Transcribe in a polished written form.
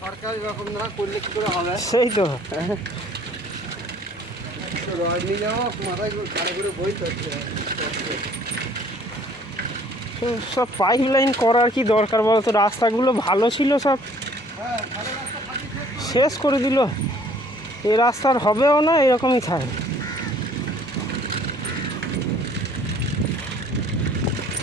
সরকার এরকম না করলে কি করে হবে? সেই তো রড নিয়ে যাবো মাথায় গাড়ি করে বই করছে। সব পাইপ লাইন করার কি দরকার বলতো? রাস্তাগুলো ভালো ছিল, সব শেষ করে দিল। এই রাস্তার হবেও না, এরকমই থাকে।